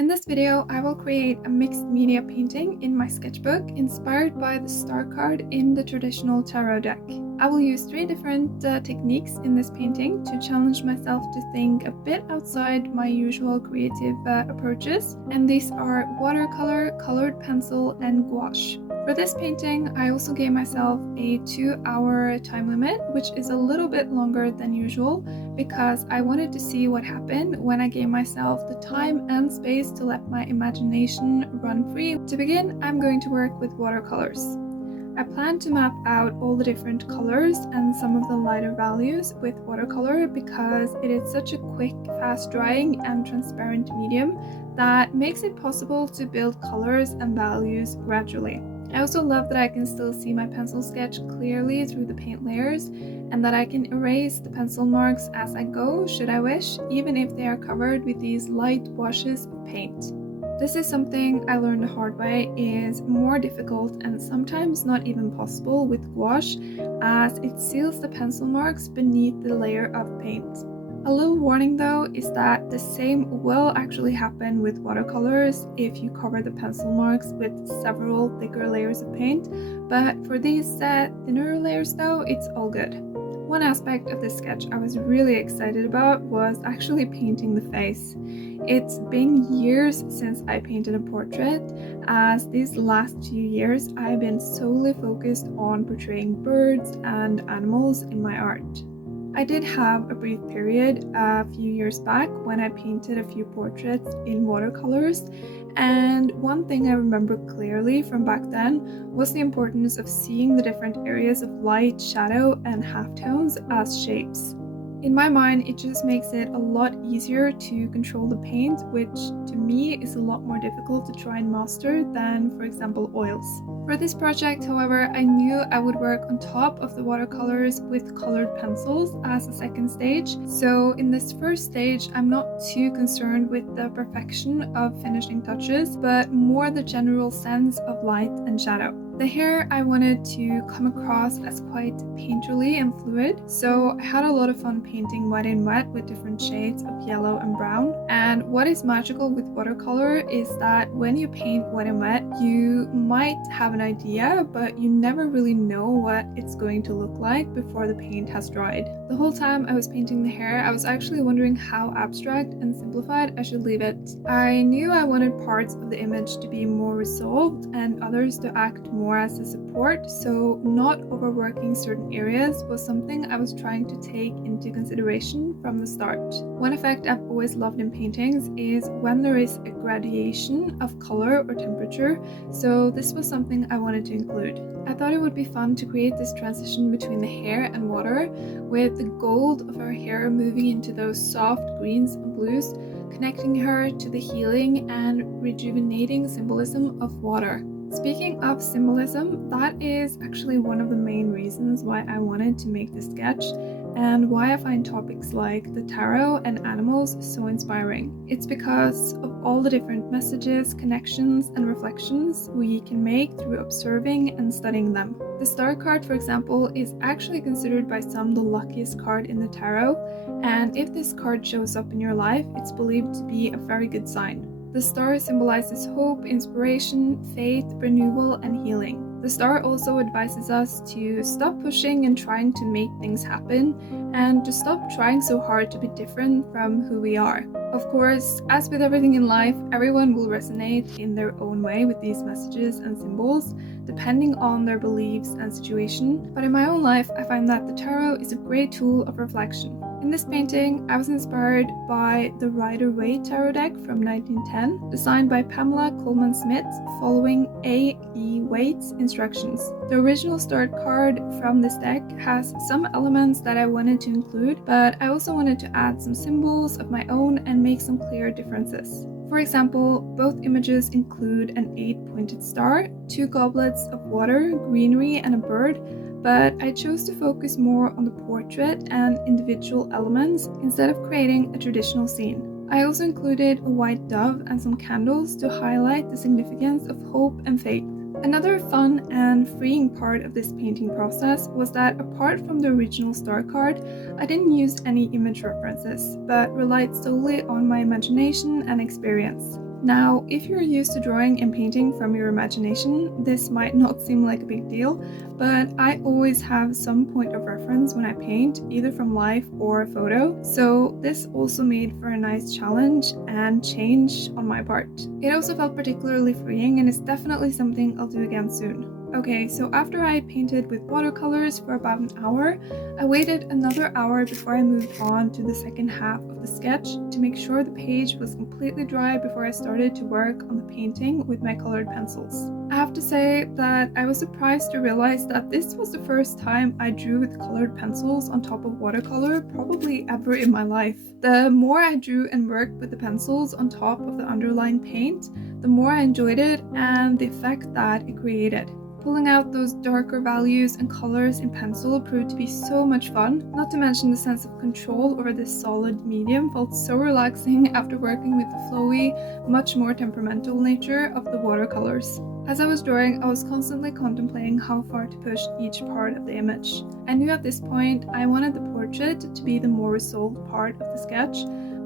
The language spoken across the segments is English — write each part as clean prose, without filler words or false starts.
In this video, I will create a mixed media painting in my sketchbook inspired by the star card in the traditional tarot deck. I will use 3 different techniques in this painting to challenge myself to think a bit outside my usual creative approaches, and these are watercolor, colored pencil, and gouache. For this painting, I also gave myself a 2-hour time limit, which is a little bit longer than usual because I wanted to see what happened when I gave myself the time and space to let my imagination run free. To begin, I'm going to work with watercolors. I plan to map out all the different colors and some of the lighter values with watercolor because it is such a quick, fast drying and transparent medium that makes it possible to build colors and values gradually. I also love that I can still see my pencil sketch clearly through the paint layers and that I can erase the pencil marks as I go should I wish, even if they are covered with these light washes of paint. This is something I learned the hard way is more difficult and sometimes not even possible with gouache, as it seals the pencil marks beneath the layer of paint. A little warning though is that the same will actually happen with watercolors if you cover the pencil marks with several thicker layers of paint, but for these thinner layers though, it's all good. One aspect of this sketch I was really excited about was actually painting the face. It's been years since I painted a portrait, as these last few years I've been solely focused on portraying birds and animals in my art. I did have a brief period a few years back when I painted a few portraits in watercolors, and one thing I remember clearly from back then was the importance of seeing the different areas of light, shadow, and halftones as shapes. In my mind, it just makes it a lot easier to control the paint, which to me is a lot more difficult to try and master than, for example, oils. For this project, however, I knew I would work on top of the watercolors with colored pencils as a second stage. So in this first stage, I'm not too concerned with the perfection of finishing touches, but more the general sense of light and shadow. The hair I wanted to come across as quite painterly and fluid, so I had a lot of fun painting wet in wet with different shades of yellow and brown. And what is magical with watercolor is that when you paint wet in wet, you might have an idea, but you never really know what it's going to look like before the paint has dried. The whole time I was painting the hair, I was actually wondering how abstract and simplified I should leave it. I knew I wanted parts of the image to be more resolved and others to act more as a support, so not overworking certain areas was something I was trying to take into consideration from the start. One effect I've always loved in paintings is when there is a gradation of color or temperature, so this was something I wanted to include. I thought it would be fun to create this transition between the hair and water, with the gold of her hair moving into those soft greens and blues, connecting her to the healing and rejuvenating symbolism of water. Speaking of symbolism, that is actually one of the main reasons why I wanted to make this sketch and why I find topics like the tarot and animals so inspiring. It's because of all the different messages, connections, and reflections we can make through observing and studying them. The star card, for example, is actually considered by some the luckiest card in the tarot, and if this card shows up in your life, it's believed to be a very good sign. The star symbolizes hope, inspiration, faith, renewal, and healing. The star also advises us to stop pushing and trying to make things happen, and to stop trying so hard to be different from who we are. Of course, as with everything in life, everyone will resonate in their own way with these messages and symbols, depending on their beliefs and situation. But in my own life, I find that the tarot is a great tool of reflection. In this painting, I was inspired by the Rider-Waite tarot deck from 1910, designed by Pamela Colman Smith, following A.E. Waite's instructions. The original start card from this deck has some elements that I wanted to include, but I also wanted to add some symbols of my own and make some clear differences. For example, both images include an 8-pointed star, 2 goblets of water, greenery, and a bird, but I chose to focus more on the portrait and individual elements instead of creating a traditional scene. I also included a white dove and some candles to highlight the significance of hope and faith. Another fun and freeing part of this painting process was that apart from the original star card, I didn't use any image references, but relied solely on my imagination and experience. Now, if you're used to drawing and painting from your imagination, this might not seem like a big deal, but I always have some point of reference when I paint, either from life or a photo, so this also made for a nice challenge and change on my part. It also felt particularly freeing and is definitely something I'll do again soon. Okay, so after I painted with watercolors for about an hour, I waited another hour before I moved on to the second half of the sketch to make sure the page was completely dry before I started to work on the painting with my colored pencils. I have to say that I was surprised to realize that this was the first time I drew with colored pencils on top of watercolor probably ever in my life. The more I drew and worked with the pencils on top of the underlying paint, the more I enjoyed it and the effect that it created. Pulling out those darker values and colors in pencil proved to be so much fun, not to mention the sense of control over this solid medium felt so relaxing after working with the flowy, much more temperamental nature of the watercolors. As I was drawing, I was constantly contemplating how far to push each part of the image. I knew at this point I wanted the portrait to be the more resolved part of the sketch,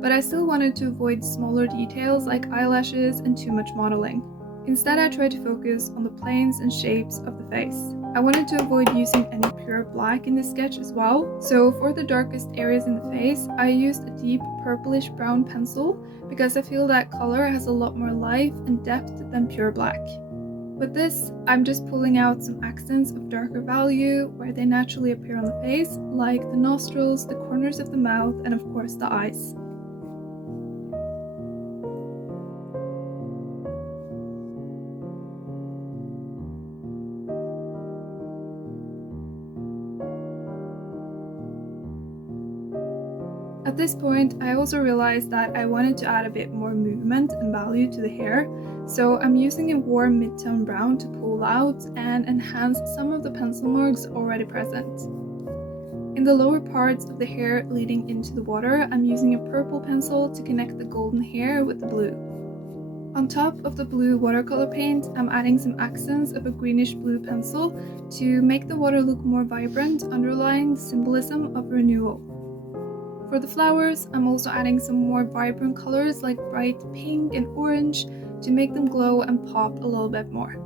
but I still wanted to avoid smaller details like eyelashes and too much modeling. Instead, I tried to focus on the planes and shapes of the face. I wanted to avoid using any pure black in this sketch as well, so for the darkest areas in the face, I used a deep purplish brown pencil because I feel that color has a lot more life and depth than pure black. With this, I'm just pulling out some accents of darker value where they naturally appear on the face, like the nostrils, the corners of the mouth, and of course the eyes. At this point, I also realized that I wanted to add a bit more movement and value to the hair, so I'm using a warm mid-tone brown to pull out and enhance some of the pencil marks already present. In the lower parts of the hair leading into the water, I'm using a purple pencil to connect the golden hair with the blue. On top of the blue watercolor paint, I'm adding some accents of a greenish blue pencil to make the water look more vibrant, underlying the symbolism of renewal. For the flowers, I'm also adding some more vibrant colors like bright pink and orange to make them glow and pop a little bit more.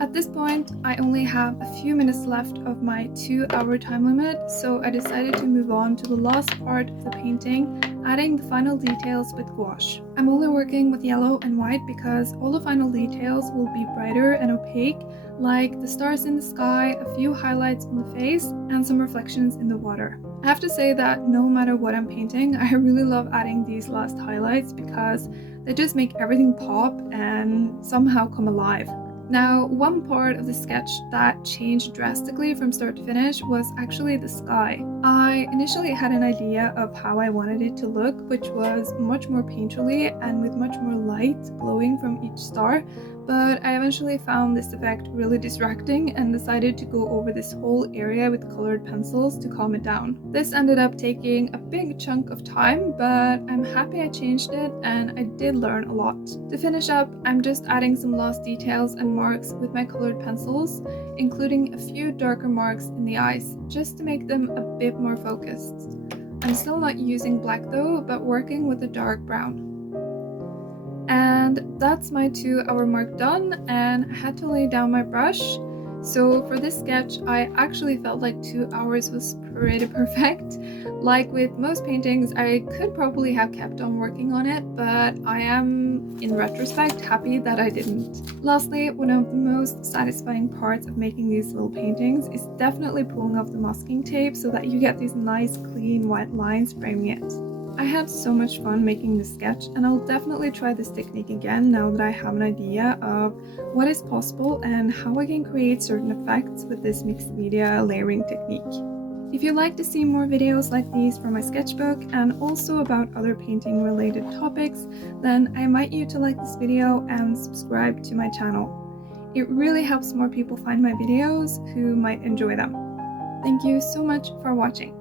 At this point, I only have a few minutes left of my 2-hour time limit, so I decided to move on to the last part of the painting, adding the final details with gouache. I'm only working with yellow and white because all the final details will be brighter and opaque, like the stars in the sky, a few highlights on the face, and some reflections in the water. I have to say that no matter what I'm painting, I really love adding these last highlights because they just make everything pop and somehow come alive. Now, one part of the sketch that changed drastically from start to finish was actually the sky. I initially had an idea of how I wanted it to look, which was much more painterly and with much more light glowing from each star, but I eventually found this effect really distracting and decided to go over this whole area with colored pencils to calm it down. This ended up taking a big chunk of time, but I'm happy I changed it and I did learn a lot. To finish up, I'm just adding some last details and marks with my colored pencils, including a few darker marks in the eyes, just to make them a bit more focused. I'm still not using black though, but working with a dark brown. And that's my 2-hour mark done, and I had to lay down my brush. So for this sketch, I actually felt like 2 hours was pretty perfect. Like with most paintings, I could probably have kept on working on it, but I am, in retrospect, happy that I didn't. Lastly, one of the most satisfying parts of making these little paintings is definitely pulling off the masking tape so that you get these nice clean white lines framing it. I had so much fun making this sketch, and I'll definitely try this technique again now that I have an idea of what is possible and how I can create certain effects with this mixed media layering technique. If you'd like to see more videos like these from my sketchbook and also about other painting related topics, then I invite you to like this video and subscribe to my channel. It really helps more people find my videos who might enjoy them. Thank you so much for watching.